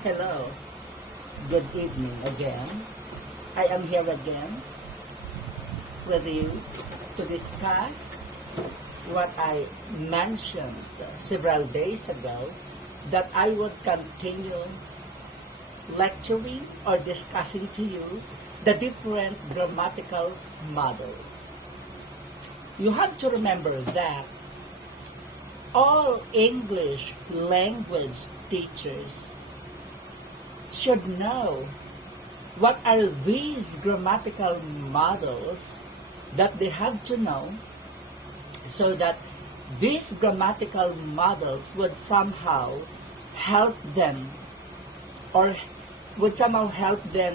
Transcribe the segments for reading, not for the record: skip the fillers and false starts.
Hello, good evening again. I am here again with you to discuss what I mentioned several days ago, that I would continue lecturing or discussing to you the different grammatical models. You have to remember that all English language teachers should know what are these grammatical models that they have to know, so that these grammatical models would somehow help them, or would somehow help them,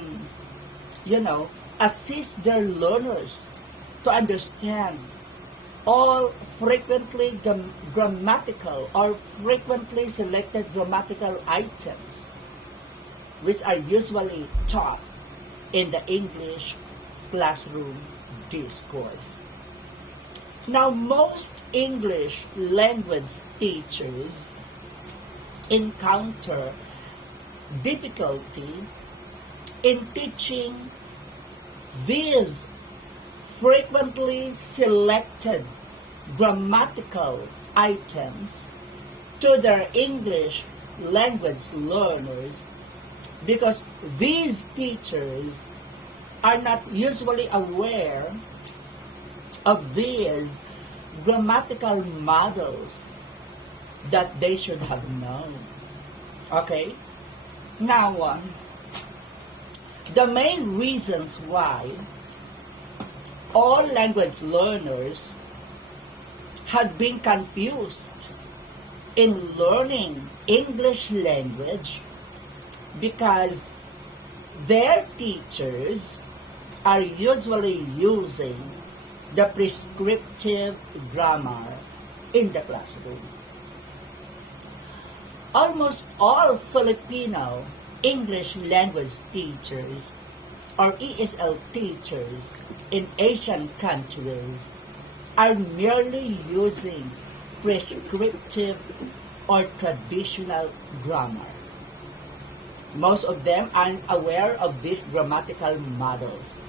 assist their learners to understand all frequently grammatical or frequently selected grammatical items which are usually taught in the English classroom discourse. Now, most English language teachers encounter difficulty in teaching these frequently selected grammatical items to their English language learners, because these teachers are not usually aware of these grammatical models that they should have known. Okay? Now, the main reasons why all language learners had been confused in learning English language, because their teachers are usually using the prescriptive grammar in the classroom. Almost all Filipino English language teachers or ESL teachers in Asian countries are merely using prescriptive or traditional grammar. Most of them aren't aware of these grammatical models.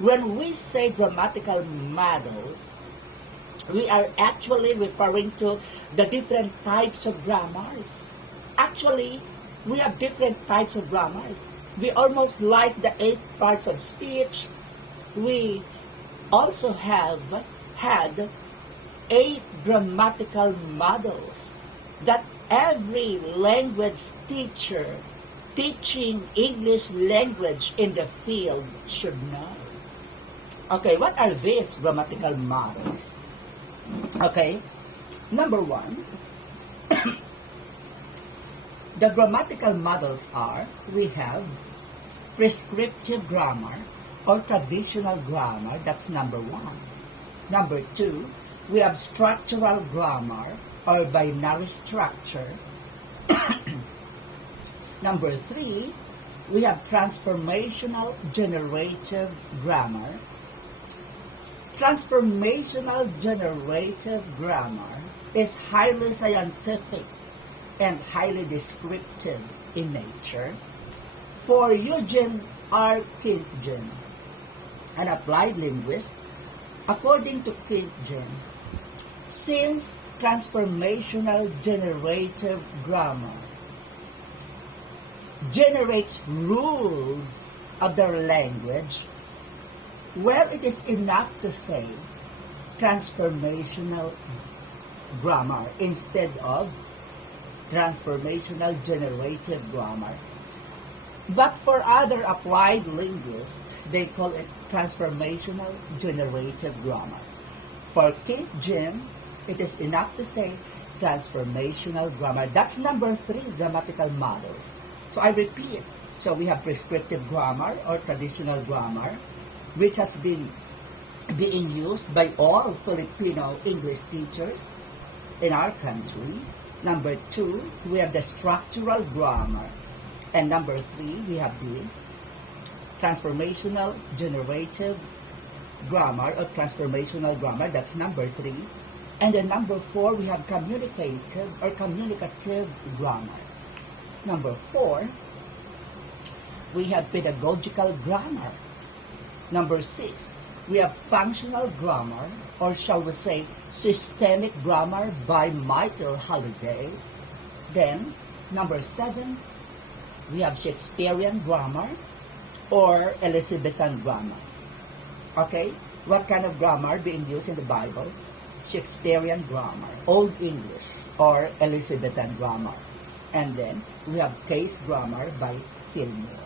When we say grammatical models, we are actually referring to the different types of grammars. Actually, we have different types of grammars. We almost like the 8 parts of speech. We also have had 8 grammatical models that every language teacher teaching English language in the field should know. Okay, what are these grammatical models? Okay, number 1, the grammatical models are, we have prescriptive grammar or traditional grammar, that's number 1. Number 2, we have structural grammar or binary structure. Number 3, we have transformational generative grammar. Transformational generative grammar is highly scientific and highly descriptive in nature. For Eugene R. Kintgen, an applied linguist, according to Kintgen, since transformational generative grammar generates rules of their language, where it is enough to say transformational grammar instead of transformational generative grammar. But for other applied linguists, they call it transformational generative grammar. For Kintgen, it is enough to say transformational grammar. That's number 3, grammatical models. So I repeat, so we have prescriptive grammar or traditional grammar, which has been being used by all Filipino English teachers in our country. Number 2, we have the structural grammar. And number 3, we have the transformational generative grammar or transformational grammar, that's number 3. And then number 4, we have communicative or communicative grammar. Number 4, we have pedagogical grammar. Number 6, we have functional grammar, or shall we say systemic grammar by Michael Halliday. Then, number 7, we have Shakespearean grammar or Elizabethan grammar. Okay? What kind of grammar being used in the Bible? Shakespearean grammar, Old English, or Elizabethan grammar. And then, we have case grammar by Fillmore.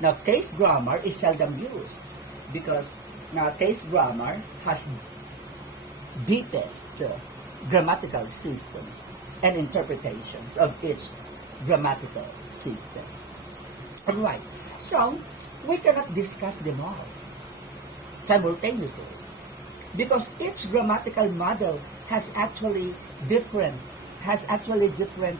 Now, case grammar is seldom used because now case grammar has deepest grammatical systems and interpretations of each grammatical system. Alright, so we cannot discuss them all simultaneously because each grammatical model has actually different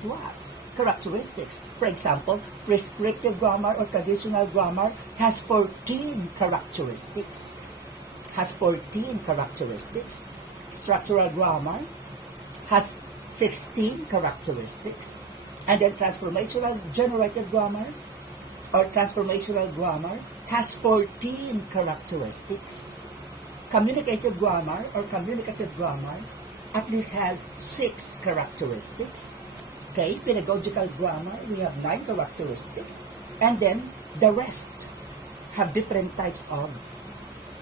what? Characteristics. For example, prescriptive grammar or traditional grammar has 14 characteristics. Structural grammar has 16 characteristics. And then transformational generated grammar or transformational grammar has 14 characteristics. Communicative grammar or communicative grammar at least has 6 characteristics. Okay, pedagogical grammar, we have 9 characteristics. And then the rest have different types of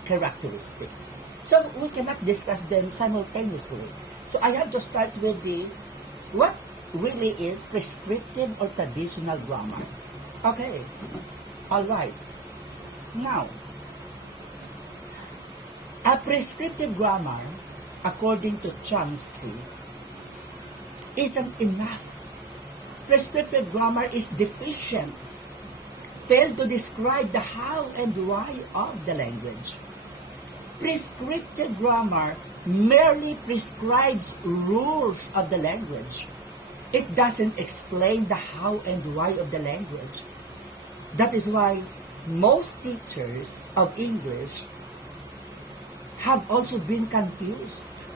characteristics. So we cannot discuss them simultaneously. So I have to start with what really is prescriptive or traditional grammar. Okay, alright. Now, a prescriptive grammar, according to Chomsky, isn't enough. Prescriptive grammar is deficient, failed to describe the how and why of the language. Prescriptive grammar merely prescribes rules of the language. It doesn't explain the how and why of the language. That is why most teachers of English have also been confused.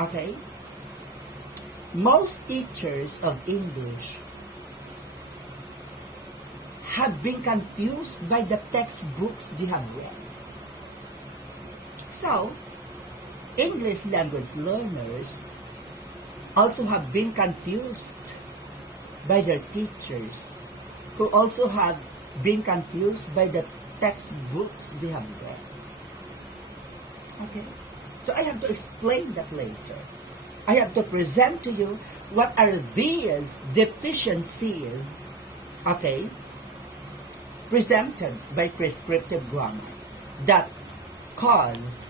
Okay? Most teachers of English have been confused by the textbooks they have read. So, English language learners also have been confused by their teachers, who also have been confused by the textbooks they have read. Okay? So I have to explain that later. I have to present to you what are these deficiencies, okay, presented by prescriptive grammar that cause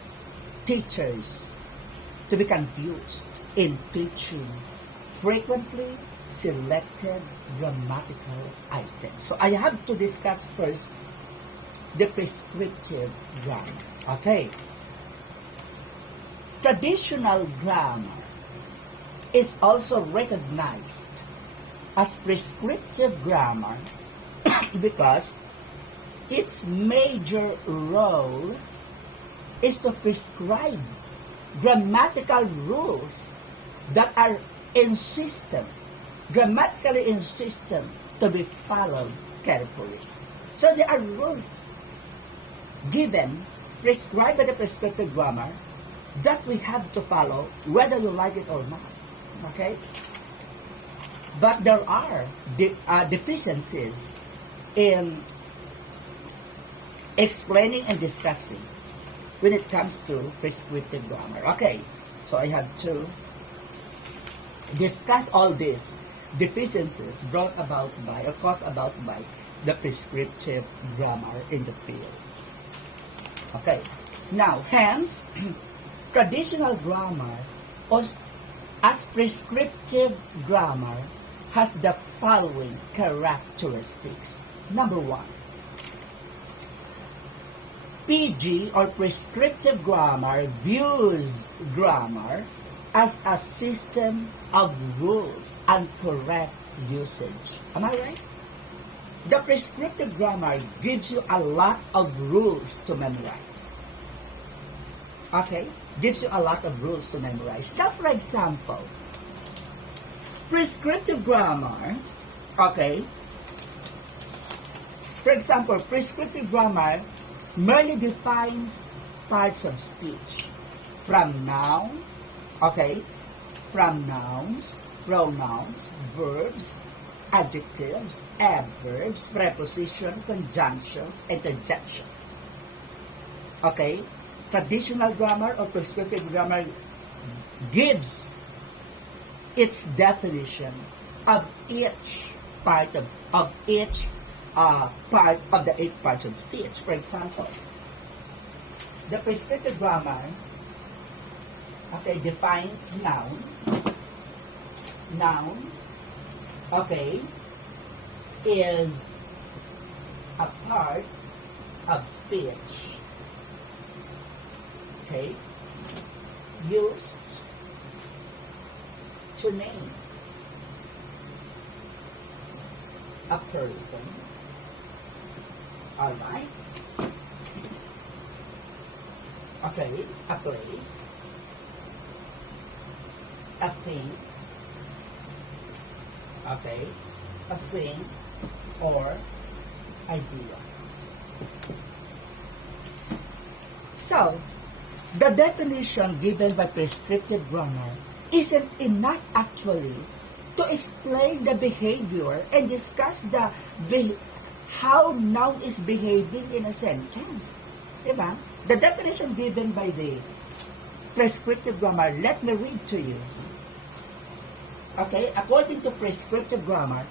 teachers to be confused in teaching frequently selected grammatical items. So I have to discuss first the prescriptive grammar. Okay. Traditional grammar is also recognized as prescriptive grammar because its major role is to prescribe grammatical rules that are grammatically insistent to be followed carefully. So there are rules given, prescribed by the prescriptive grammar that we have to follow whether you like it or not. Okay? But there are deficiencies in explaining and discussing when it comes to prescriptive grammar. Okay, so I have to discuss all these deficiencies brought about by or caused about by the prescriptive grammar in the field. Okay, now hence traditional grammar as prescriptive grammar has the following characteristics. Number 1, PG or prescriptive grammar views grammar as a system of rules and correct usage. Am I right? The prescriptive grammar gives you a lot of rules to memorize. Okay? Gives you a lot of rules to memorize. Now, for example, prescriptive grammar Okay? For example, prescriptive grammar merely defines parts of speech from noun, okay, from nouns, pronouns, verbs, adjectives, adverbs, preposition, conjunctions, and conjunctions. Okay? Traditional grammar or prescriptive grammar gives its definition of each part of each part of the 8 parts of speech. For example, the prescriptive grammar, okay, defines noun. Noun, okay, is a part of speech, okay, used to name a person, alright, okay, a place, a thing, okay, a thing or idea. So, the definition given by prescriptive grammar isn't enough actually to explain the behavior and discuss how noun is behaving in a sentence. Diba? The definition given by the prescriptive grammar, let me read to you. Okay, according to prescriptive grammar,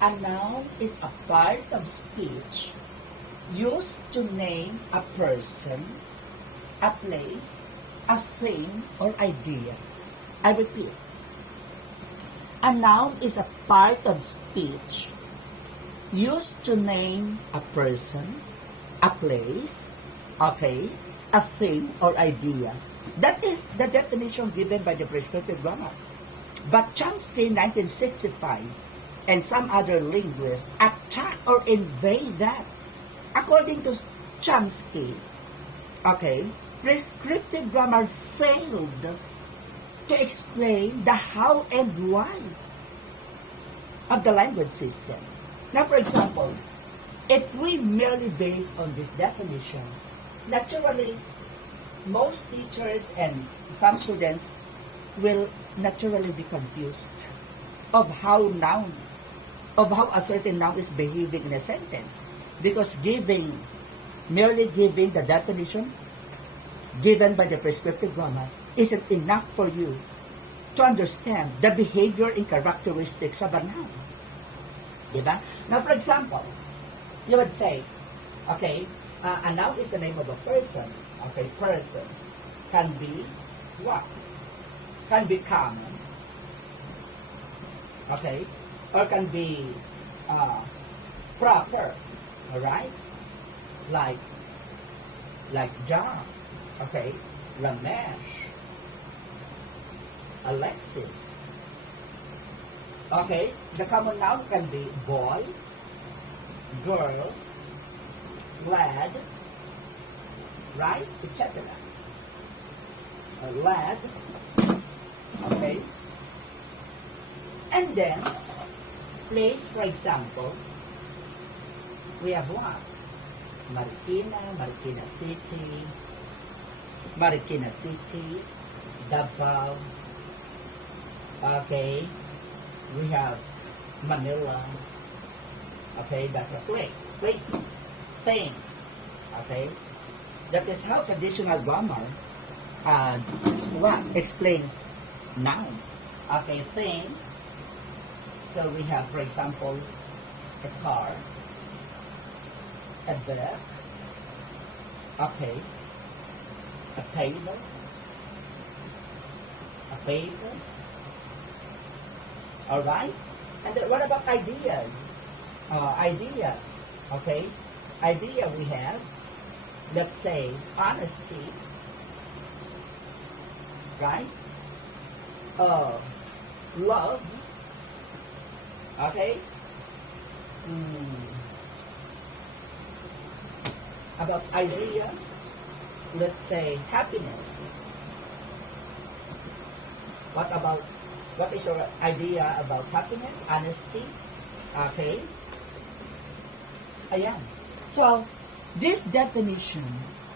a noun is a part of speech used to name a person, a place, a thing, or idea. I repeat. A noun is a part of speech used to name a person, a place, okay, a thing, or idea. That is the definition given by the prescriptive grammar. But Chomsky, 1965, and some other linguists attack or invade that. According to Chomsky, okay, prescriptive grammar failed to explain the how and why of the language system. Now, for example, if we merely base on this definition, naturally, most teachers and some students will naturally be confused of how a certain noun is behaving in a sentence, because merely giving the definition given by the prescriptive grammar isn't enough for you to understand the behavior and characteristics of a noun. Diba? Now, for example, you would say, okay, a noun is the name of a person. Okay, person can be what? Can be common. Okay? Or can be proper. Alright? Like John. Okay? Ramesh. Alexis. Okay? The common noun can be boy, girl, lad, right? Etc. A lad. Okay? And then, place, for example, we have what? Marikina City, Davao. Okay? We have Manila. Okay? That's a place. Places. Thing. Okay? That is how traditional grammar explains noun. Okay, thing. So we have, for example, a car, a bed, okay, a table, a paper. All right. And then what about ideas? Idea. Okay. Idea we have. Let's say honesty. Right. Love. Okay. About idea, let's say happiness. What is your idea about happiness? Honesty, Okay? Ayan. So, this definition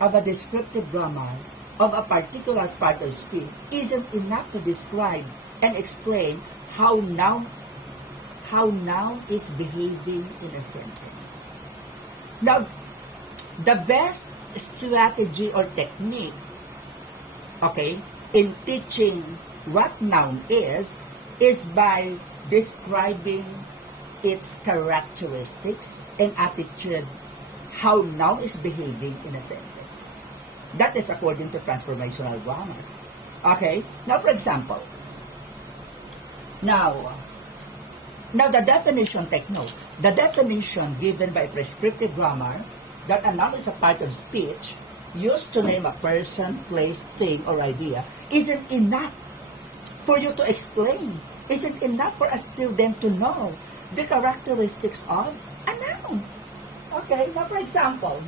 of a descriptive grammar of a particular part of speech isn't enough to describe and explain how noun is behaving in a sentence. Now, the best strategy or technique, okay, in teaching what noun is by describing its characteristics and attitude, how noun is behaving in a sentence. That is according to transformational grammar. Okay? Now, for example, now the definition, take note, the definition given by prescriptive grammar that a noun is a part of speech used to name a person, place, thing, or idea isn't enough for you to explain. Isn't enough for a student to know the characteristics of a noun. Okay, now for example,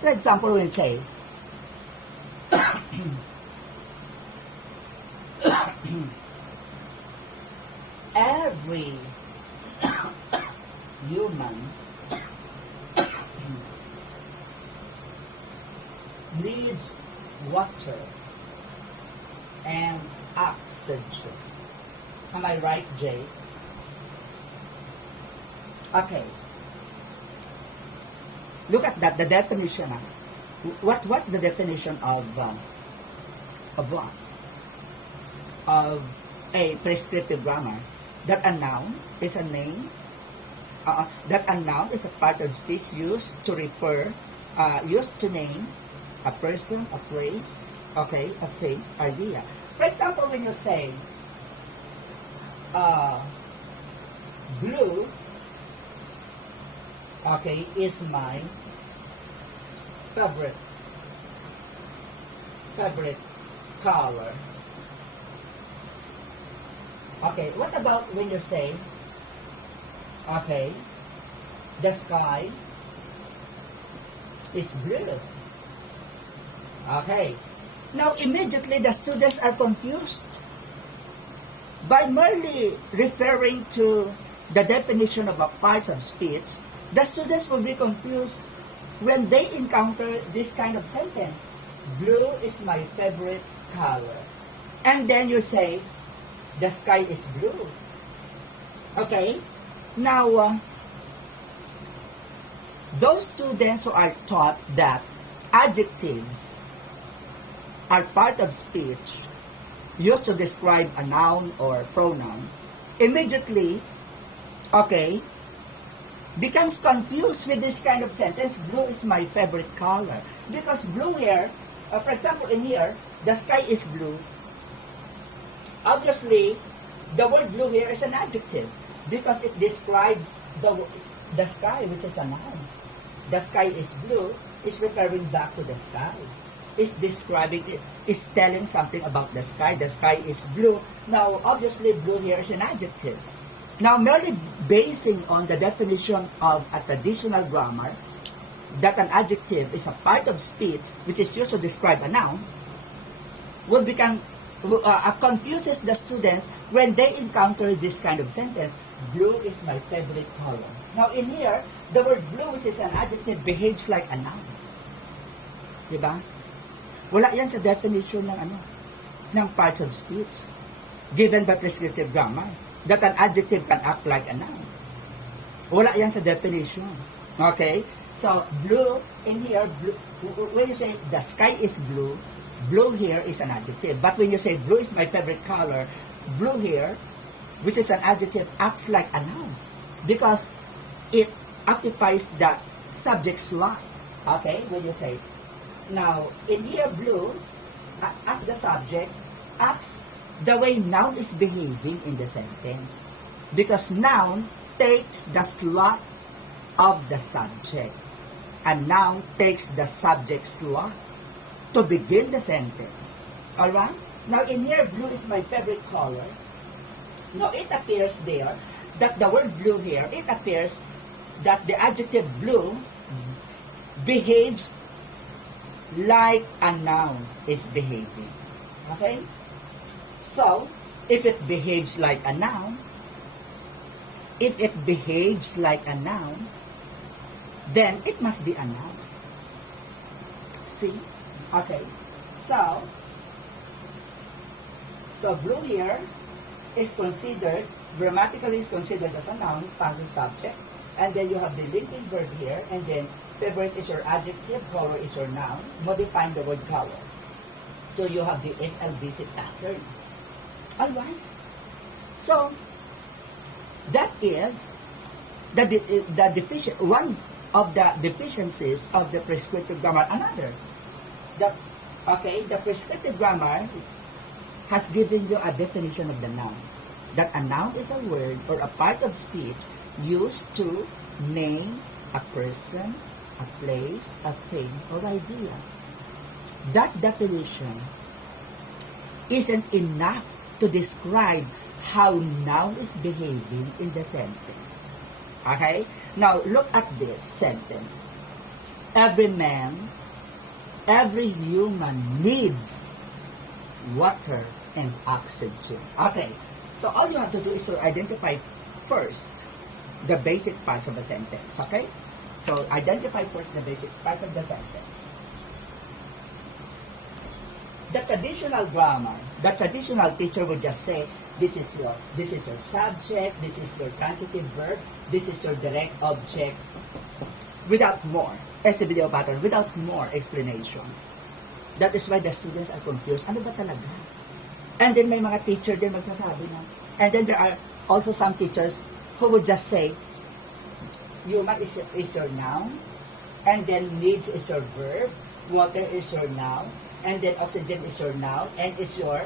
for example, we say, every human needs water and oxygen. Am I right, Jay? Okay. Look at that, the definition. What was the definition of what? Of a prescriptive grammar? That a noun is a name, that a noun is a part of speech used to refer, used to name a person, a place, okay, a thing, idea. For example, when you say, blue, okay, is my favorite color. Okay, what about when you say, okay, the sky is blue? Okay, now immediately the students are confused. By merely referring to the definition of a part of speech, the students will be confused when they encounter this kind of sentence. Blue is my favorite color. And then you say, the sky is blue. Okay? Now, those students who are taught that adjectives are part of speech used to describe a noun or pronoun, immediately, okay, becomes confused with this kind of sentence, blue is my favorite color. Because blue here, for example, in here, the sky is blue. Obviously, the word blue here is an adjective because it describes the sky, which is a noun. The sky is blue is referring back to the sky. Is describing it, is telling something about the sky. The sky is blue. Now, obviously, blue here is an adjective. Now, merely basing on the definition of a traditional grammar that an adjective is a part of speech which is used to describe a noun will become confuses the students when they encounter this kind of sentence. Blue is my favorite color. Now, in here, the word blue, which is an adjective, behaves like a noun. Diba? Wala yan sa definition ng parts of speech given by prescriptive grammar that an adjective can act like a noun. Wala yan sa definition. Okay? So, blue, in here, blue, when you say the sky is blue, blue here is an adjective. But when you say blue is my favorite color, blue here, which is an adjective, acts like a noun because it occupies the subject slot. Okay? When you say, now, in here, blue, as the subject, acts the way noun is behaving in the sentence. Because noun takes the slot of the subject. And noun takes the subject slot to begin the sentence. Alright? Now, in here, blue is my favorite color. Now, it appears there that the word blue here, it appears that the adjective blue behaves like a noun is behaving. Okay? So, if it behaves like a noun, then it must be a noun. See? Okay. So blue here is considered, grammatically is considered as a noun, passive subject. And then you have the linking verb here, and then favorite is your adjective, color is your noun, modifying the word color. So you have the SLBC pattern. Alright? So, that is one of the deficiencies of the prescriptive grammar. Another, the prescriptive grammar has given you a definition of the noun. That a noun is a word or a part of speech used to name a person, a place, a thing, or idea. That definition isn't enough to describe how noun is behaving in the sentence. Okay? Now, look at this sentence. Every human needs water and oxygen. Okay. So, all you have to do is to identify first the basic parts of a sentence. Okay? So, identify first the basic parts of the sentence. The traditional grammar, the traditional teacher would just say, this is your subject, this is your transitive verb, this is your direct object, without more, SVO pattern, without more explanation. That is why the students are confused. Ano ba talaga? And then may mga teacher din magsasabi na. And then there are also some teachers who would just say, human is your noun, and then needs is your verb, water is your noun, and then oxygen is your noun, and is your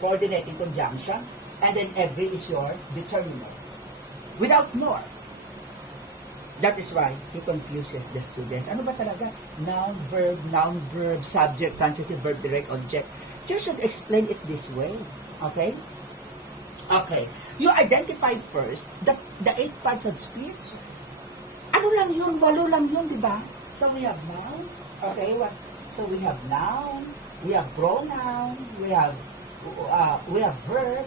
coordinating conjunction, and then every is your determiner. Without more. That is why he confuses the students. Ano ba talaga? Noun, verb, subject, transitive verb, direct object. You should explain it this way. Okay? Okay. You identify first the 8 parts of speech. Ano lang yun? 8 lang yun, di ba? So we have noun. Okay? So we have noun, we have pronoun, we have verb,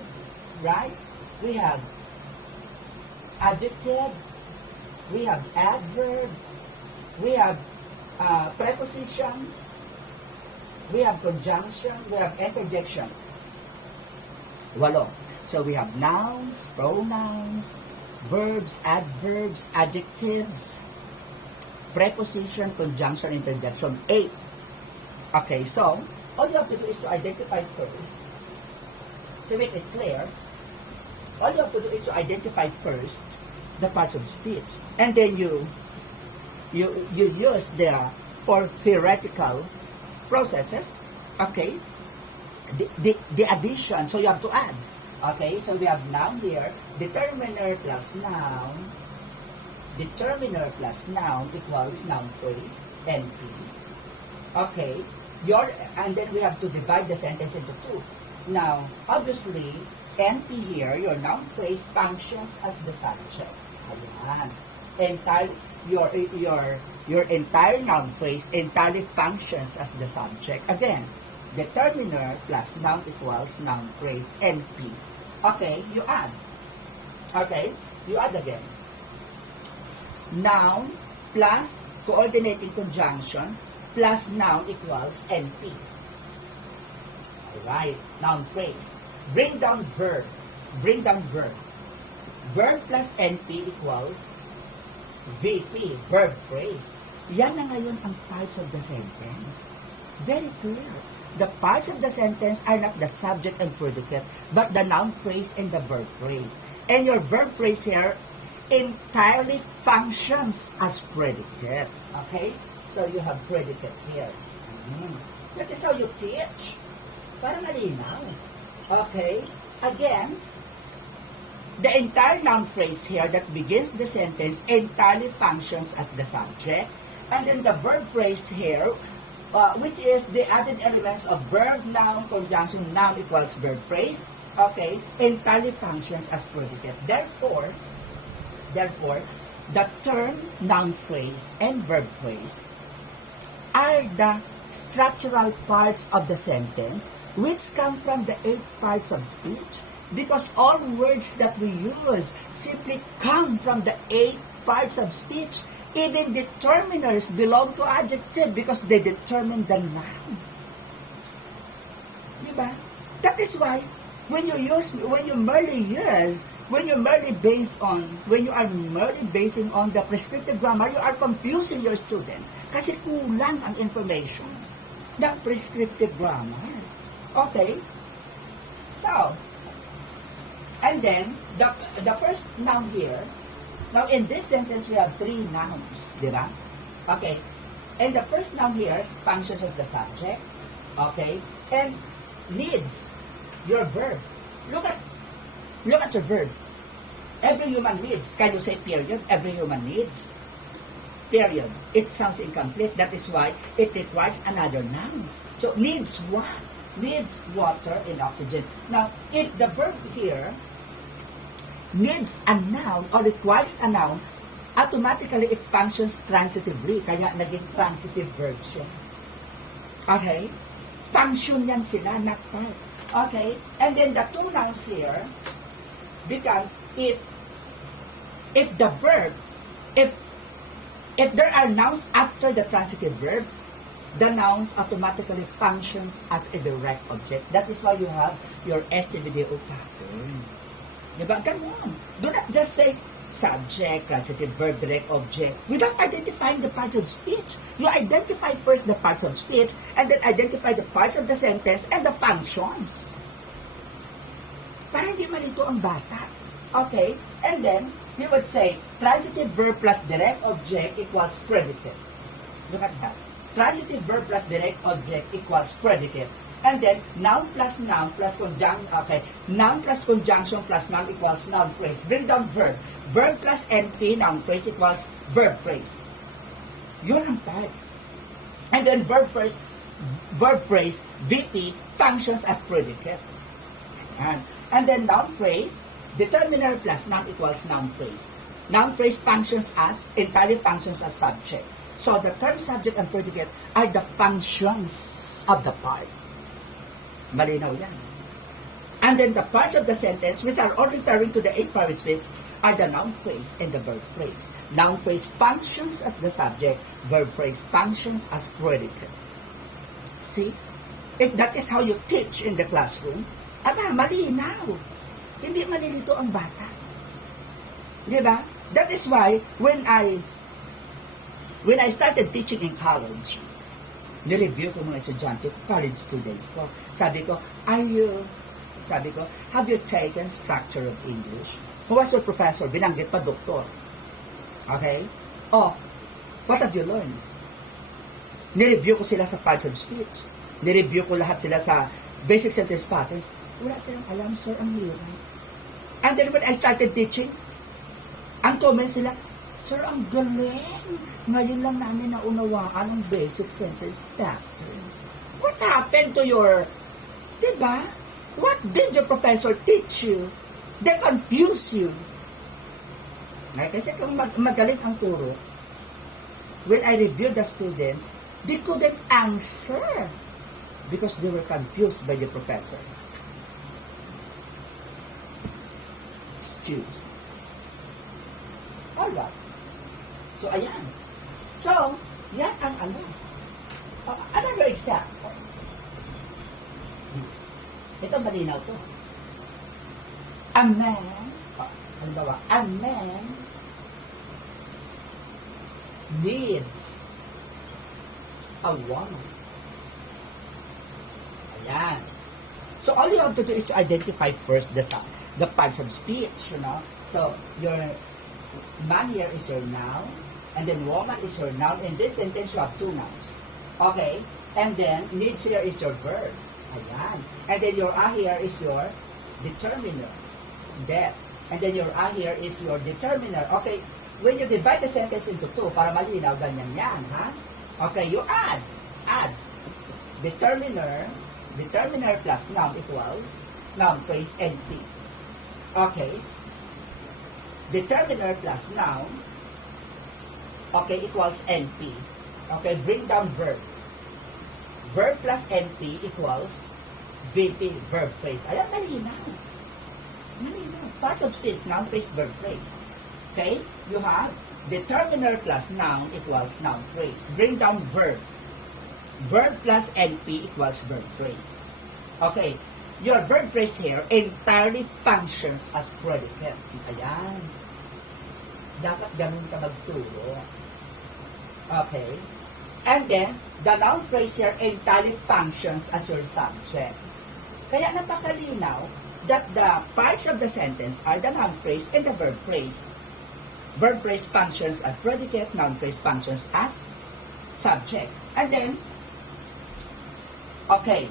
right? We have adjective, we have adverb, we have preposition, we have conjunction, we have interjection. 8. So we have nouns, pronouns, verbs, adverbs, adjectives, preposition, conjunction, interjection. 8. Okay, so all you have to do is to identify first, to make it clear, all you have to do is to identify first the parts of speech. And then you use for theoretical processes, okay, the addition, so you have to add. Okay, so we have noun here, determiner plus noun equals noun phrase, NP. Okay, and then we have to divide the sentence into 2. Now, obviously, NP here, your noun phrase functions as the subject. Ayan. Your entire noun phrase entirely functions as the subject. Again, determiner plus noun equals noun phrase, NP. Okay, you add. Okay, you add again. Noun plus coordinating conjunction plus noun equals NP. Alright, noun phrase. Bring down verb. Verb plus NP equals VP, verb phrase. Yan na ngayon ang parts of the sentence. Very clear. The parts of the sentence are not the subject and predicate, but the noun phrase and the verb phrase. And your verb phrase here entirely functions as predicate. Okay? So you have predicate here. That is how you teach. Para malinaw. Okay? Again, the entire noun phrase here that begins the sentence entirely functions as the subject. And then the verb phrase here, which is the added elements of verb, noun, conjunction, noun equals verb phrase, okay, entirely functions as predicate. Therefore, the term noun phrase and verb phrase are the structural parts of the sentence which come from the 8 parts of speech, because all words that we use simply come from the 8 parts of speech. Even determiners belong to adjective because they determine the noun. Diba? That is why when you are merely basing on the prescriptive grammar, you are confusing your students kasi kulang ang information ng prescriptive grammar. Okay? So, and then, the first noun here, now in this sentence we have 3 nouns, di ba? Okay. And the first noun here functions as the subject. Okay? And needs, your verb. Look at your verb. Every human needs. Can you say period? Every human needs. Period. It sounds incomplete. That is why it requires another noun. So, needs what? Needs water and oxygen. Now, if the verb here needs a noun or requires a noun, automatically it functions transitively. Kaya naging transitive verb siya. Okay? Function yan sila, not part. Okay? And then the 2 nouns here becomes if the verb, if there are nouns after the transitive verb, the nouns automatically functions as a direct object. That is why you have your STVDO pattern. Diba? Ganon. Do not just say subject, transitive verb, direct object without identifying the parts of speech. You identify first the parts of speech and then identify the parts of the sentence and the functions. Para hindi malito ang bata. Okay? And then, you would say transitive verb plus direct object equals predicate. Look at that. Transitive verb plus direct object equals predicate. And then, noun plus conjunction, okay. Noun plus conjunction plus noun equals noun phrase. Bring down verb. Verb plus NP, noun phrase equals verb phrase. Yun ang part. And then, verb phrase, VP, functions as predicate. And then, noun phrase, determiner plus noun equals noun phrase. Noun phrase entirely functions as subject. So, the term subject and predicate are the functions of the part. Malinaw yan. And then the parts of the sentence, which are all referring to the 8 parts of speech, are the noun phrase and the verb phrase. Noun phrase functions as the subject, verb phrase functions as predicate. See? If that is how you teach in the classroom, malinaw. Hindi malilito ang bata. Diba? That is why, when I started teaching in college, nireview ko mga estudyante, college students ko. Sabi ko, have you taken structure of English? Who was your professor? Binanggit pa, doktor. Okay? Oh, what have you learned? Nireview ko sila sa parts of speech. Nireview ko lahat sila sa basic sentence patterns. Wala silang alam, sir, ang hirap. And then when I started teaching, ang comment sila, sir, ang galing. Ngayon lang namin naunawaan ang basic sentence patterns. What happened to your, diba? What did your professor teach you? They confuse you. Kasi kung magaling ang turo, when I reviewed the students, they couldn't answer because they were confused by the professor. Excuse. Alright. So, ayan. So, yan ang ano. Another example. Ito malinaw to. A man needs a woman. Ayan. So, all you have to do is to identify first the parts of speech, So, your man here is your noun, and then woman is your noun. In this sentence, you have 2 nouns. Okay? And then, needs here is your verb. Ayan. And then your a here is your determiner. That. And then your a here is your determiner. Okay, when you divide the sentence into 2, para malinaw, ganyan yan, ha? Okay, you add. Determiner plus noun equals noun phrase NP. Okay. Determiner plus noun, okay, equals NP. Okay, bring down verb. verb plus NP equals VP, verb phrase. Alam, malinaw. Malinaw. Parts of speech, noun phrase, verb phrase. Okay? You have determiner plus noun equals noun phrase. Bring down verb. Verb plus NP equals verb phrase. Okay. Your verb phrase here entirely functions as predicate. Ayan. Dapat ganun ka magturo. Okay. And then, the noun phrase here entirely functions as your subject. Kaya napakalinaw that the parts of the sentence are the noun phrase and the verb phrase. Verb phrase functions as predicate, noun phrase functions as subject. And then, okay,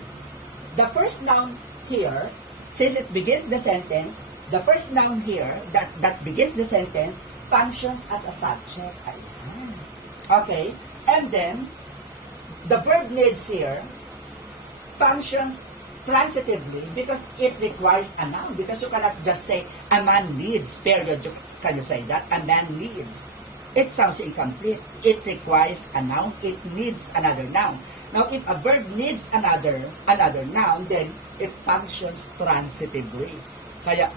the first noun here, since it begins the sentence, the first noun here that begins the sentence functions as a subject. Ayan. Okay, and then, the verb needs here functions transitively because it requires a noun. Because you cannot just say, a man needs, period. Can you say that? A man needs. It sounds incomplete. It requires a noun. It needs another noun. Now, if a verb needs another noun, then it functions transitively. Kaya,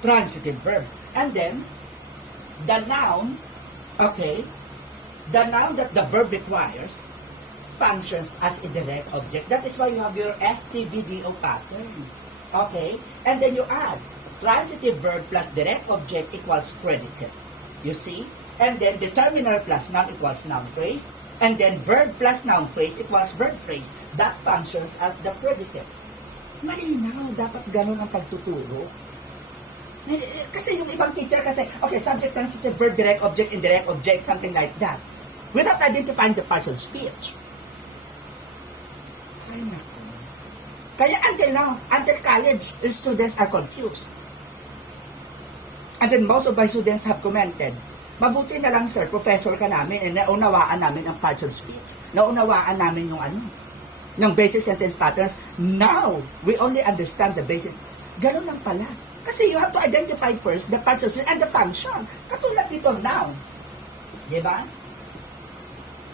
transitive verb. And then, the noun, okay, the noun that the verb requires functions as a direct object. That is why you have your STVDO pattern. Okay? And then you add transitive verb plus direct object equals predicate. You see? And then determiner plus noun equals noun phrase. And then verb plus noun phrase equals verb phrase. That functions as the predicate. Malinaw, dapat ganun ang pagtuturo. Kasi yung ibang teacher kasi, okay, subject, transitive, verb, direct object, indirect object, something like that. Without identifying the parts of speech. Ay, naku. Kaya until now, until college, students are confused. And then most of my students have commented, mabuti na lang sir, professor ka namin, and naunawaan namin ang parts of speech. Naunawaan namin yung ng basic sentence patterns. Now, we only understand the basic. Ganun lang pala. Kasi you have to identify first the parts of speech and the function. Katulad nito, noun. Diba?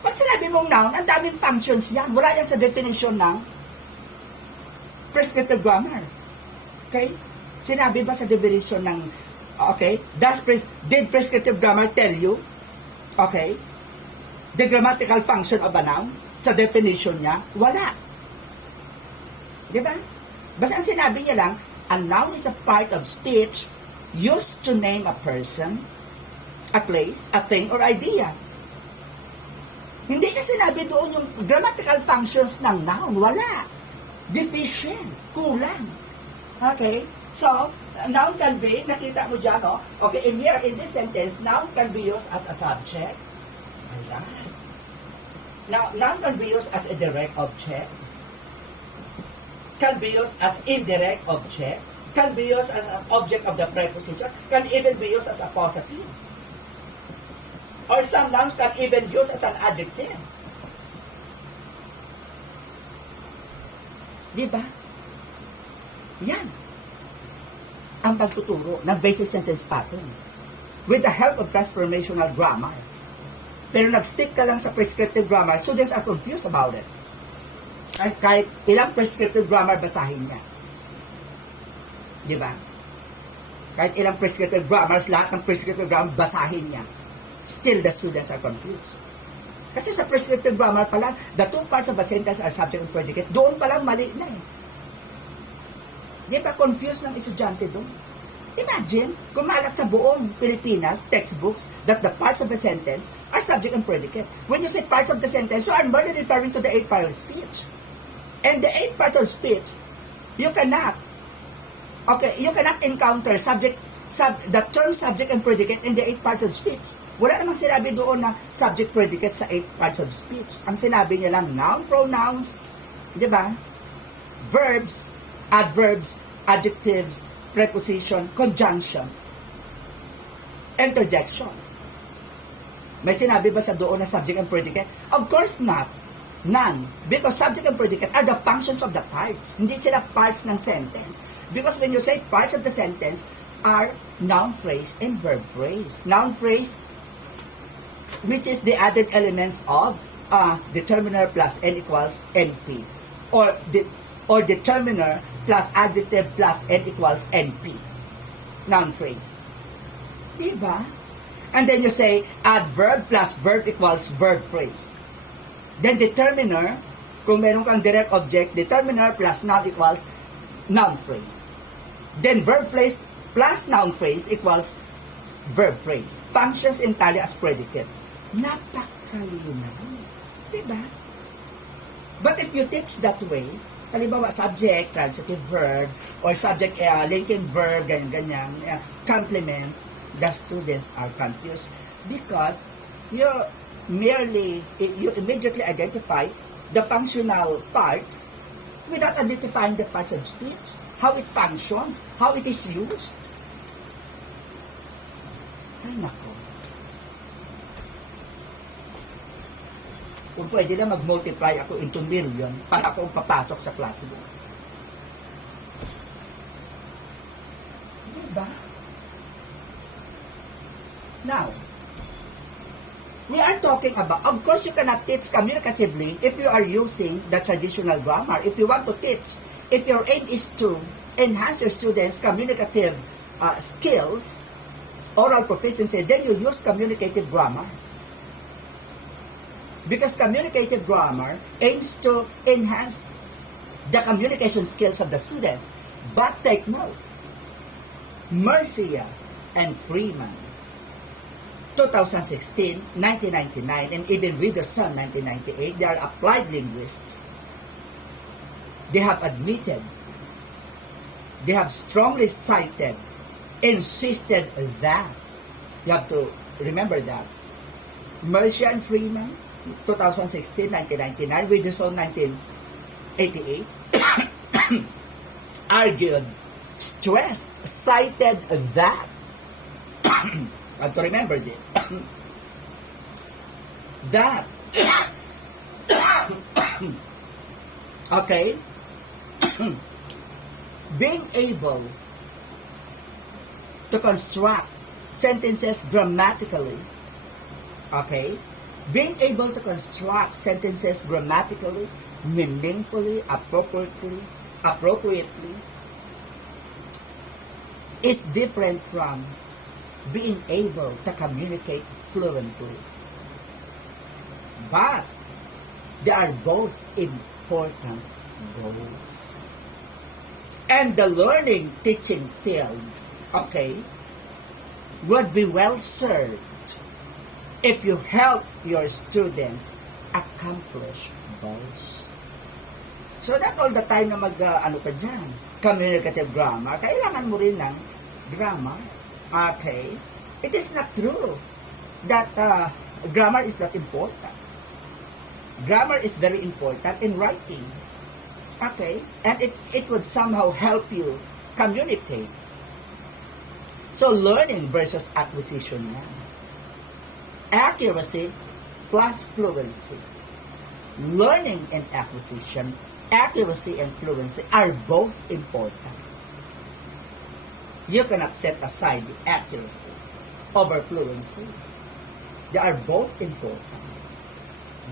Pag sinabi mong noun, ang daming functions yan. Wala yan sa definition ng prescriptive grammar. Okay? Sinabi ba sa definition ng, okay, did prescriptive grammar tell you, okay, the grammatical function of a noun? Sa definition niya, wala. Diba? Basta ang sinabi niya lang, a noun is a part of speech used to name a person, a place, a thing, or idea. Hindi niya sinabi doon yung grammatical functions ng noun. Wala. Deficient. Kulang. Okay? So, noun can be, nakita mo dyan, no? Okay, in here, in this sentence, noun can be used as a subject. Ayan. Now, noun can be used as a direct object, can be used as indirect object, can be used as an object of the preposition, can even be used as a positive. Or some nouns can even use as an adjective. Diba? Yan ang pagtuturo ng basic sentence patterns with the help of transformational grammar. Pero nag-stick ka lang sa prescriptive grammar, students are confused about it. Kahit ilang prescriptive grammar basahin niya. Di ba? Kahit ilang prescriptive grammars, lahat ng prescriptive grammar basahin niya. Still, the students are confused. Kasi sa prescriptive grammar pa lang, the two parts of a sentence are subject and predicate. Doon pa lang mali na eh. Di ba confused ng estudyante doon? Imagine, kumalat sa buong Pilipinas, textbooks, that the parts of a sentence are subject and predicate. When you say parts of the sentence, you are merely referring to the 8 parts of speech. And the 8 parts of speech, you cannot encounter the term subject and predicate in the 8 parts of speech. Wala namang sinabi doon na subject predicate sa 8 parts of speech. Ang sinabi niya lang, noun, pronouns, di ba? Verbs, adverbs, adjectives, preposition, conjunction, interjection. May sinabi ba sa doon na subject and predicate? Of course not. None. Because subject and predicate are the functions of the parts. Hindi sila parts ng sentence. Because when you say parts of the sentence are noun phrase and verb phrase. Noun phrase, which is the added elements of determiner plus n equals np, or determiner plus adjective plus n equals np, noun phrase. Diba? And then you say adverb plus verb equals verb phrase. Then determiner, kung meron kang direct object, determiner plus noun equals noun phrase. Then verb phrase plus noun phrase equals verb phrase. Functions entirely as predicate. Napakalinaw. Diba? But if you teach that way, halimbawa subject, transitive verb, or subject linking verb, ganyan, complement, the students are confused because you immediately identify the functional parts without identifying the parts of speech, how it functions, how it is used. Ay, nako. Kung pwede lang mag-multiply ako into million para ako papasok sa classroom. Diba? Now, we are talking about, of course you cannot teach communicatively if you are using the traditional grammar. If you want to teach, if your aim is to enhance your students' communicative skills, oral proficiency, then you use communicative grammar. Because communicative grammar aims to enhance the communication skills of the students. But take note, Mercia and Freeman, 2016, 1999, and even Widerson, 1998, they are applied linguists. They have admitted, they have strongly cited, insisted that, you have to remember that, Mercia and Freeman, 2016, 1999, Widerson, 1988, argued, stressed, cited that, I have to remember this, that, okay, being able to construct sentences grammatically, okay, being able to construct sentences grammatically, meaningfully, appropriately, is different from being able to communicate fluently. But they are both important goals. And the learning teaching field, okay, would be well served if you help your students accomplish those. So not all the time na communicative grammar, kailangan mo rin ng grammar. Okay? It is not true that grammar is not important. Grammar is very important in writing. Okay? And it would somehow help you communicate. So learning versus acquisition yan. Accuracy plus fluency. Learning and acquisition, accuracy and fluency are both important. You cannot set aside the accuracy over fluency. They are both important.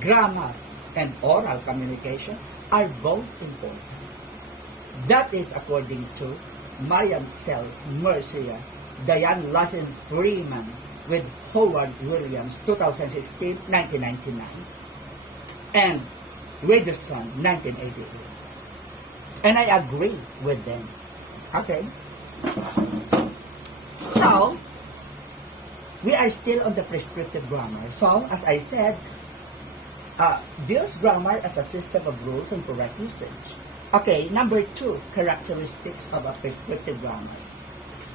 Grammar and oral communication are both important. That is according to Marian Sells, Mercia, Diane Lassen Freeman, with Howard Williams, 2016, 1999, and Widerson, 1988. And I agree with them. Okay? So, we are still on the prescriptive grammar. So, as I said, views grammar as a system of rules and correct usage. Okay, number 2, characteristics of a prescriptive grammar.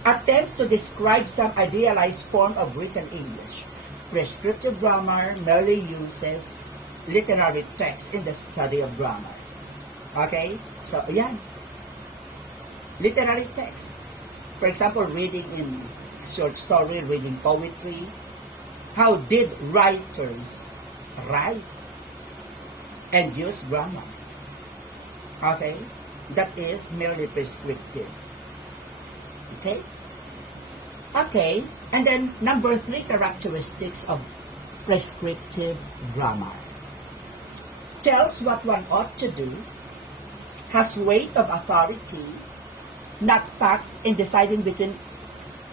Attempts to describe some idealized form of written English. Prescriptive grammar merely uses literary text in the study of grammar. Okay? So, yan. Literary text. For example, reading in short story, reading poetry. How did writers write and use grammar? Okay? That is merely prescriptive. Okay? Okay, and then number 3 characteristics of prescriptive grammar. tells what one ought to do, has weight of authority, not facts in deciding between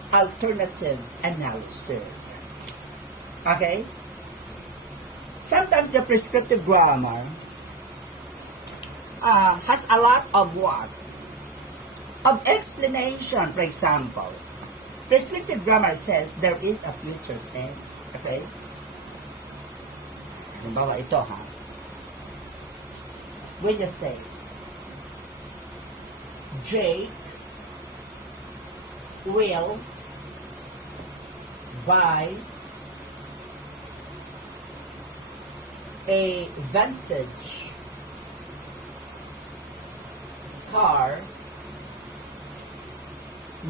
alternative analysis. Okay? Sometimes the prescriptive grammar has a lot of what? Of explanation. For example, prescriptive grammar says there is a future tense. Okay? Halimbawa ito ha. When you say, Jake will buy a vintage car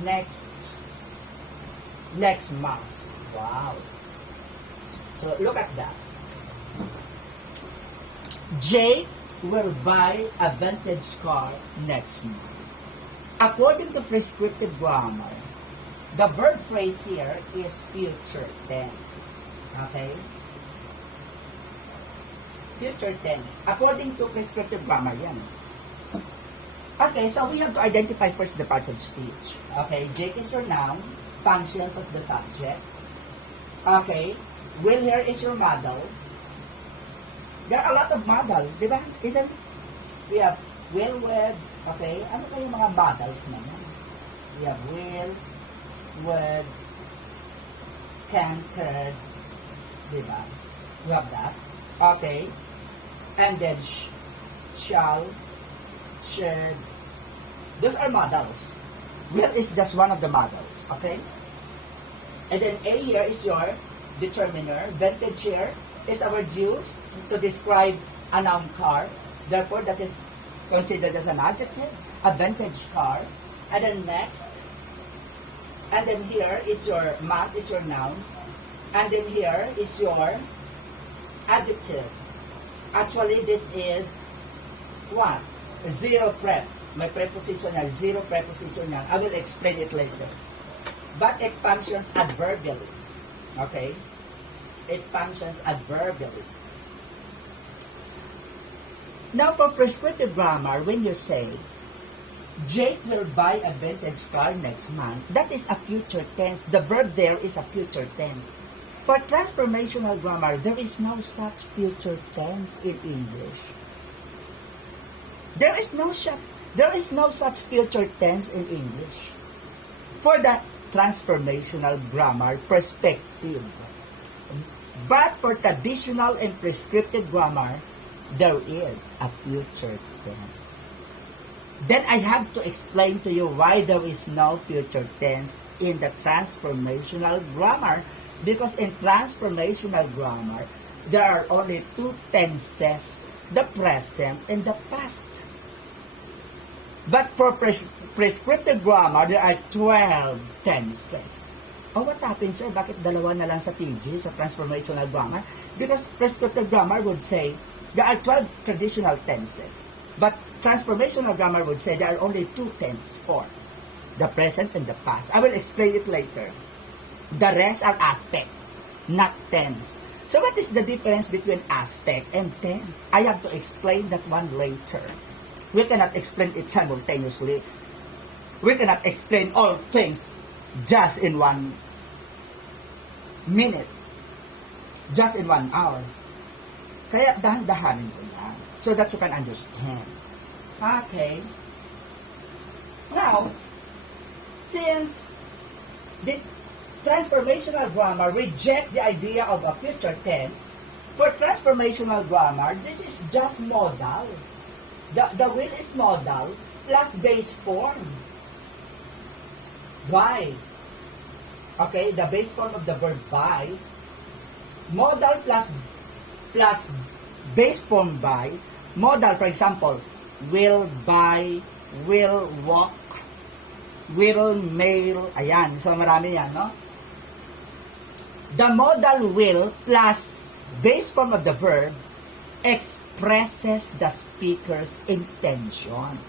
next month. Wow. So look at that. Jake will buy a vintage car next month. According to prescriptive grammar, the verb phrase here is future tense. Okay? Future tense. According to prescriptive grammar, yan. Okay, so we have to identify first the parts of speech. Okay, Jake is your noun, functions as the subject. Okay, will here is your model. There are a lot of model, di ba? Isn't we have will, with, okay? Ano pa yung mga models naman? We have will, with, can, could, di ba? You have that. Okay. And then shall, should. Those are models. Will is just one of the models. Okay? And then A here is your determiner. Vintage here is our use to describe a noun car. Therefore, that is considered as an adjective. A vintage car. And then next. And then here is your month, is your noun. And then here is your adjective. Actually, this is what? Zero prep. May preposition na, zero preposition na. I will explain it later. But it functions adverbially. Okay? It functions adverbially. Now, for prescriptive grammar, when you say, Jake will buy a vintage car next month, that is a future tense. The verb there is a future tense. For transformational grammar, there is no such future tense in English. There is no such future tense in English. For the transformational grammar perspective. But for traditional and prescriptive grammar, there is a future tense. Then I have to explain to you why there is no future tense in the transformational grammar. Because in transformational grammar, there are only two tenses, the present and the past. But for prescriptive grammar, there are 12 tenses. Oh, what happens, sir? Bakit dalawa na lang sa TG, sa transformational grammar? Because prescriptive grammar would say, there are 12 traditional tenses. But transformational grammar would say there are only two tense forms, the present and the past. I will explain it later. The rest are aspect, not tense. So what is the difference between aspect and tense? I have to explain that one later. We cannot explain it simultaneously. We cannot explain all things just in 1 minute, just in 1 hour. Kaya dahan-dahanin ko lang so that you can understand. Okay. Now, since the transformational grammar reject the idea of a future tense, for transformational grammar, this is just modal. The will is modal plus base form. By. Okay, the base form of the verb by. Modal plus base form by. Modal, for example, will buy, will walk, will mail. Ayan, so marami yan, no? The modal will plus base form of the verb expresses the speaker's intention.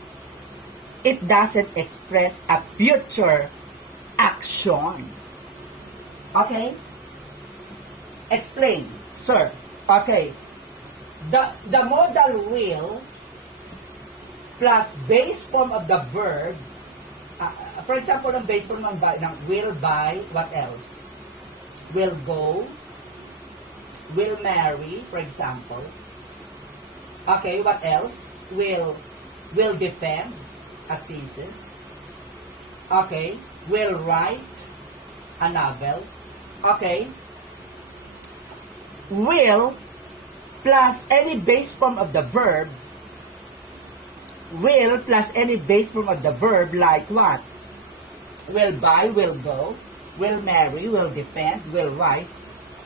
It doesn't express a future action. Okay? Explain, sir. Okay. The modal will plus base form of the verb, for example, ang base form ng will buy, what else? Will go, will marry, for example. Okay, what else? Will defend a thesis. Okay, will write a novel. Okay, will plus any base form of the verb, will plus any base form of the verb like what? Will buy, will go, will marry, will defend, will write.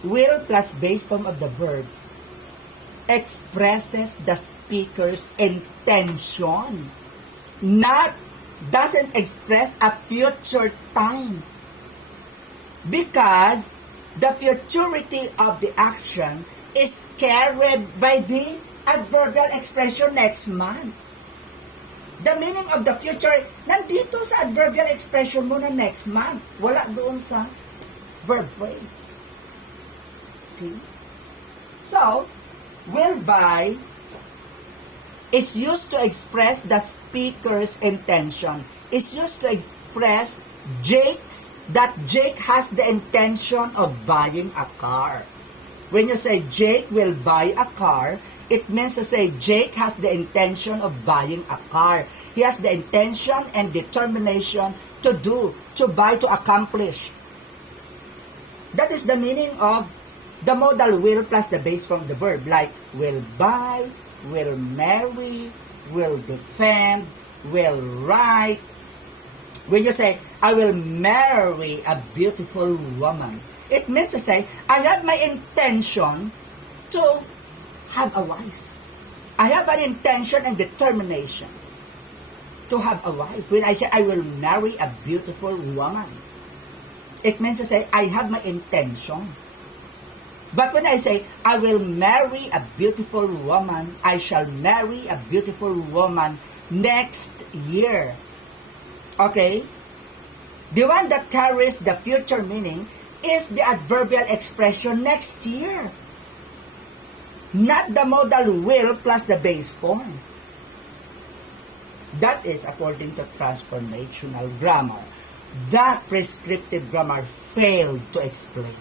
Will plus base form of the verb expresses the speaker's intention, doesn't express a future time, because the futurity of the action is carried by the adverbial expression next month. The meaning of the future, nandito sa adverbial expression mo na next month. Wala doon sa verb phrase. See? So, will buy is used to express the speaker's intention. Is used to express that Jake has the intention of buying a car. When you say Jake will buy a car, it means to say Jake has the intention of buying a car. He has the intention and determination to buy, to accomplish. That is the meaning of the modal will plus the base form of the verb, like will buy, will marry, will defend, will write. When you say, I will marry a beautiful woman, it means to say, I have my intention to have a wife. I have an intention and determination to have a wife. When I say, I will marry a beautiful woman, it means to say, I have my intention. But when I say, I will marry a beautiful woman, I shall marry a beautiful woman next year. Okay? The one that carries the future meaning is the adverbial expression next year. Not the modal will plus the base form. That is according to transformational grammar. That prescriptive grammar failed to explain.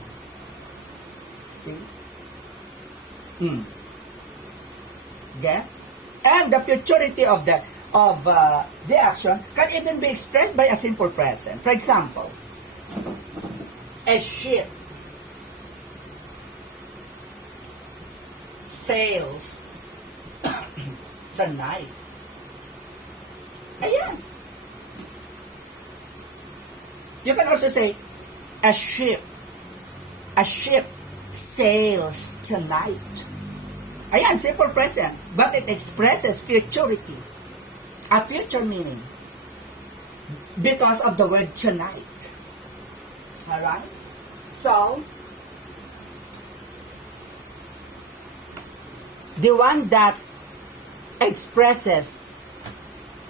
See? Yeah? And the futurity of the action can even be expressed by a simple present. For example, a ship sails tonight. Ayan. You can also say, a ship sails tonight. Ayan, simple present. But it expresses futurity. A future meaning. Because of the word tonight. Alright? So, the one that expresses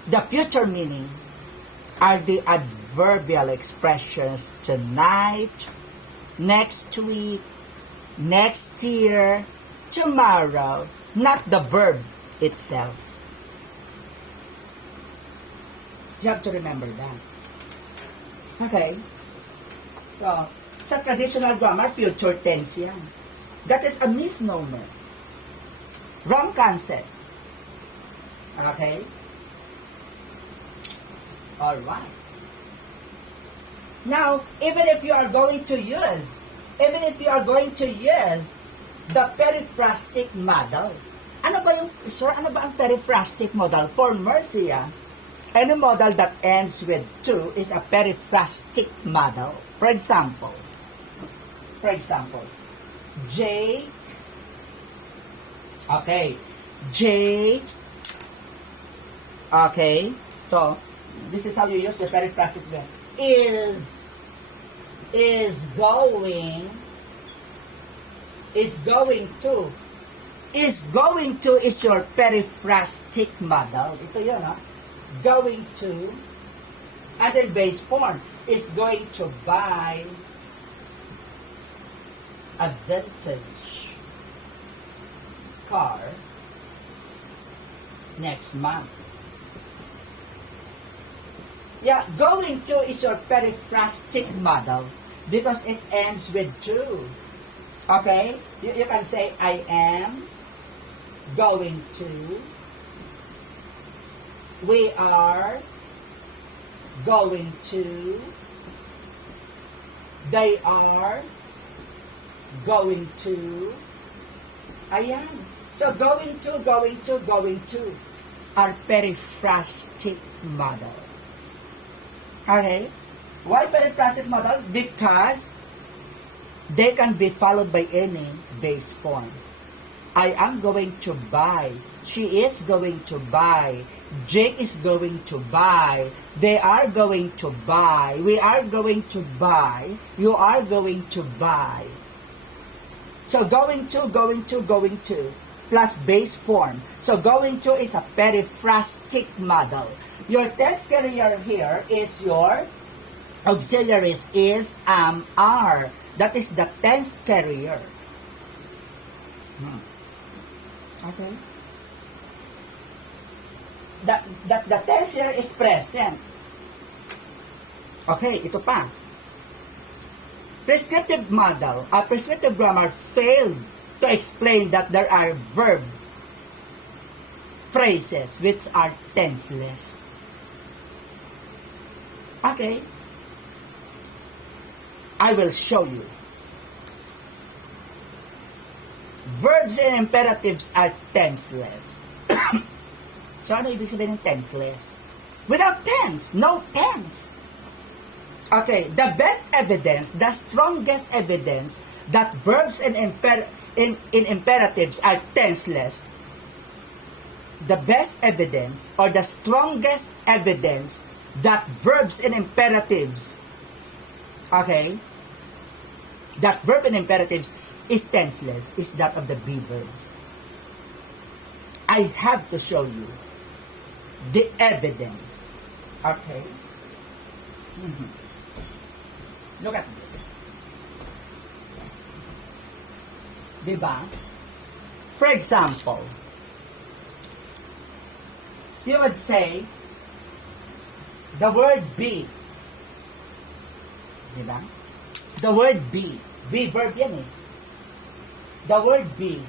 the future meaning are the adverbial expressions tonight, next week, next year, tomorrow, not the verb itself. You have to remember that. Okay? So, sa traditional grammar, future tense yan. That is a misnomer. Wrong concept. Okay? Alright. Now, even if you are going to use the periphrastic model, ano ba ang periphrastic model? For mercy, any model that ends with to is a periphrastic model. For example, Jake, so this is how you use the periphrastic verb. Is going to. Is going to is your periphrastic model. Ito yun, Going to, and then base form, is going to buy a vintage car next month. Yeah, going to is your periphrastic model because it ends with to. Okay? You can say, I am going to. We are going to. They are going to. Ayan. So, going to are periphrastic model. Okay? Why periphrastic model? Because they can be followed by any base form. I am going to buy. She is going to buy. Jake is going to buy. They are going to buy. We are going to buy. You are going to buy. So going to, plus base form. So going to is a periphrastic model. Your tense carrier here is your auxiliaries is are. That is the tense carrier. Okay. The tense here is present. Okay, ito pa. Prescriptive model, a prescriptive grammar failed to explain that there are verb phrases which are tenseless. Okay. I will show you. Verbs and imperatives are tenseless. So, ano ibig sabihin ng tenseless? Without tense, no tense. Okay, the best evidence, the strongest evidence that verbs and imperatives are tenseless, the best evidence or the strongest evidence that verbs and imperatives, okay, that verb and imperatives is tenseless is that of the be verbs. I have to show you the evidence. Okay? Look at this. Diba? For example, you would say the word be. Diba? The word be. Be verb yan eh. The word be.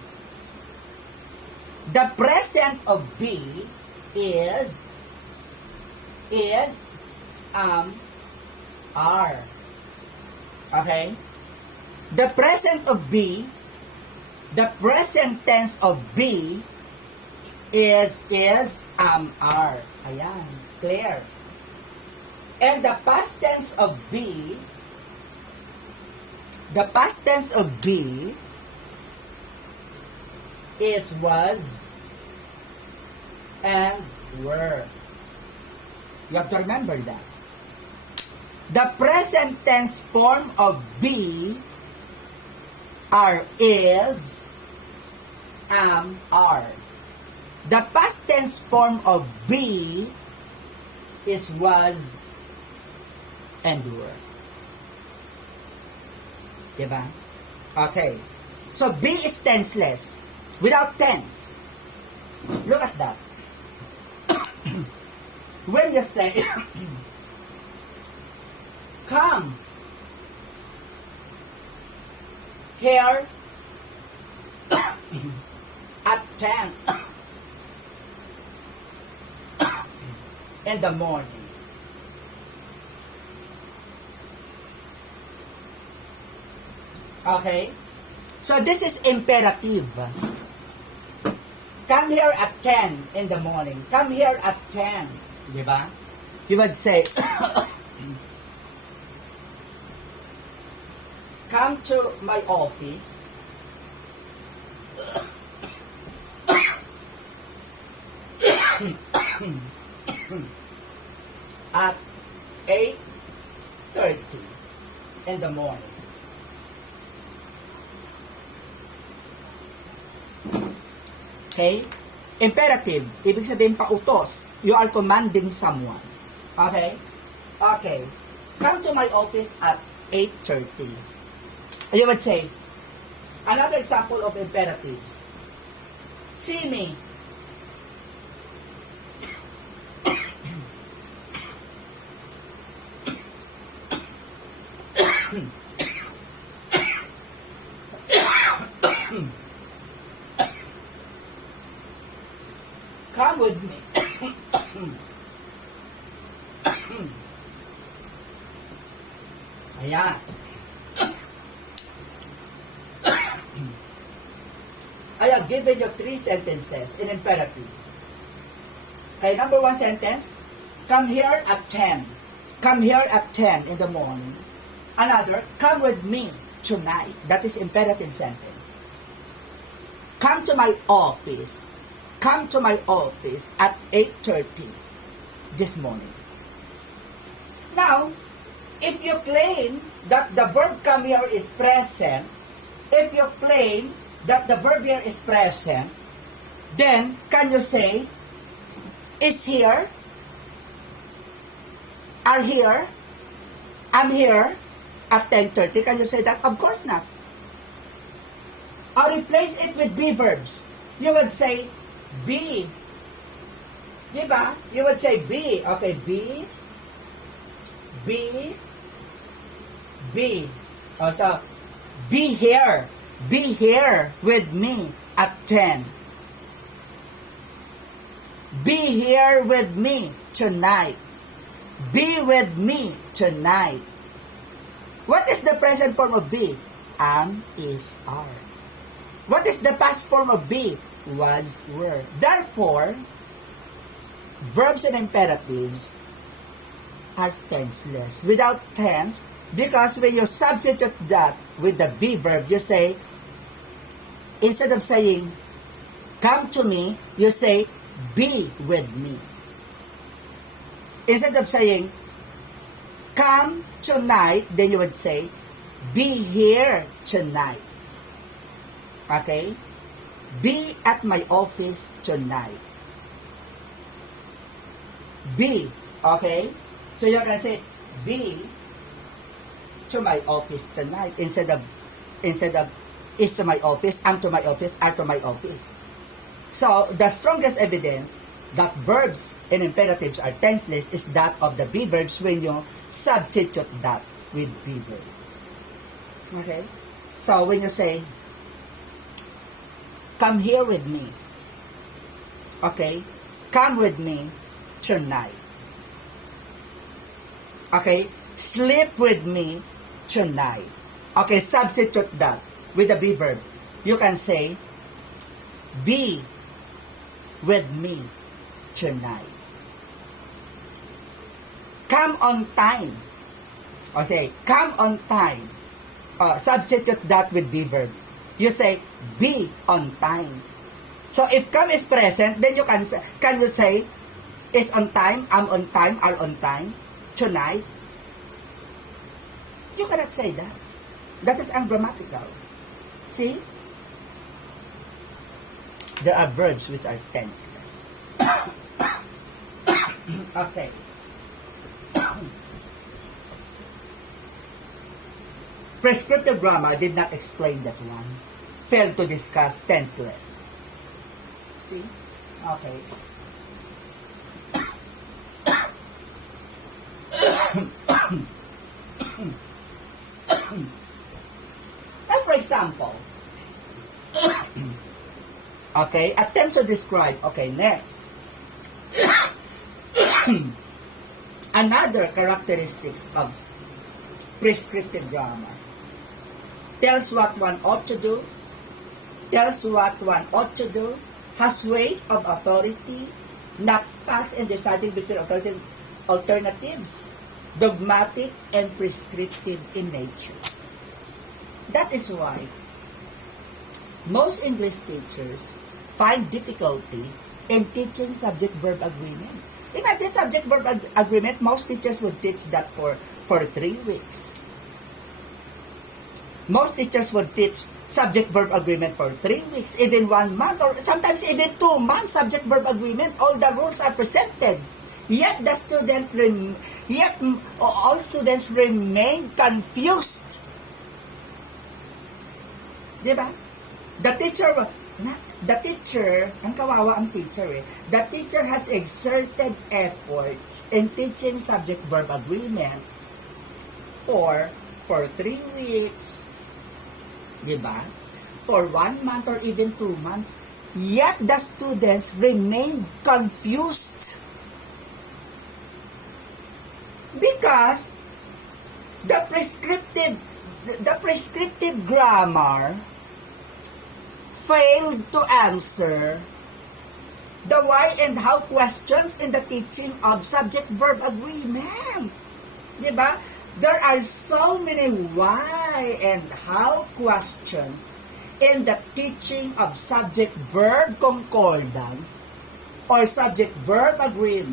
The present of be is are. Okay? The present of be, the present tense of be is are. Ayan, clear. And the past tense of be, the past tense of be is was and were. You have to remember that. The present tense form of be are is, are. The past tense form of be is was and were. Diba? Okay. So be is tenseless without tense. Look at that. When you say come here at 10 in the morning. Okay? So this is imperative. Come here at 10 in the morning. Come here at 10. Diba? You would say, come to my office at 8:30 in the morning. Okay? Imperative, ibig sabihin pautos. You are commanding someone. Okay? Okay. Come to my office at 8:30. You would say, another example of imperatives. See me. Come with me. Ayan. I have given you 3 sentences in imperatives. Okay, number 1 sentence, come here at 10. Come here at 10 in the morning. Another, come with me tonight. That is imperative sentence. Come to my office. Come to my office at 8:30 this morning. Now, if you claim that the verb come here is present, if you claim that the verb here is present, then can you say, is here, are here, I'm here at 10:30? Can you say that? Of course not. Or replace it with be verbs. You would say, be. Diba? You would say be. Okay, be. So, be here. Be here with me at 10. Be here with me tonight. Be with me tonight. What is the present form of be? Am, is, are. What is the past form of be? Was, were. Therefore, verbs and imperatives are tenseless. Without tense, because when you substitute that with the be verb, you say, instead of saying, come to me, you say, be with me. Instead of saying, come tonight, then you would say, be here tonight. Okay? Be at my office tonight. Be. Okay? So you can say, be to my office tonight instead of is to my office, am to my office, are to my office. So the strongest evidence that verbs and imperatives are tenseless is that of the be verbs when you substitute that with be verb. Okay? So when you say, come here with me. Okay? Come with me tonight. Okay? Sleep with me tonight. Okay, substitute that with the be verb. You can say, be with me tonight. Come on time. Okay, come on time. Substitute that with be verb. You say, be on time. So if come is present, then you can you say, is on time, am on time, are on time, tonight? You cannot say that. That is ungrammatical. See? There are verbs which are tenseless. Okay. Prescriptive grammar did not explain that one. Failed to discuss tenseless. See? Okay. Now, for example, okay, attempts to describe. Okay, next. Another characteristics of prescriptive grammar. Tells what one ought to do, tells what one ought to do, has weight of authority, not facts in deciding between alternatives, dogmatic and prescriptive in nature. That is why most English teachers find difficulty in teaching subject-verb agreement. Imagine subject-verb agreement, most teachers would teach that for 3 weeks. Most teachers would teach subject-verb agreement for 3 weeks, even 1 month, or sometimes even 2 months subject-verb agreement. All the rules are presented. Yet all students remain confused. Diba? The teacher, the teacher, ang kawawa ang teacher the teacher has exerted efforts in teaching subject-verb agreement for 3 weeks, di ba? For 1 month or even 2 months, yet the students remain confused because the prescriptive grammar failed to answer the why and how questions in the teaching of subject-verb agreement. Diba? There are so many why and how questions in the teaching of subject-verb concordance or subject-verb agreement